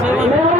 Gracias.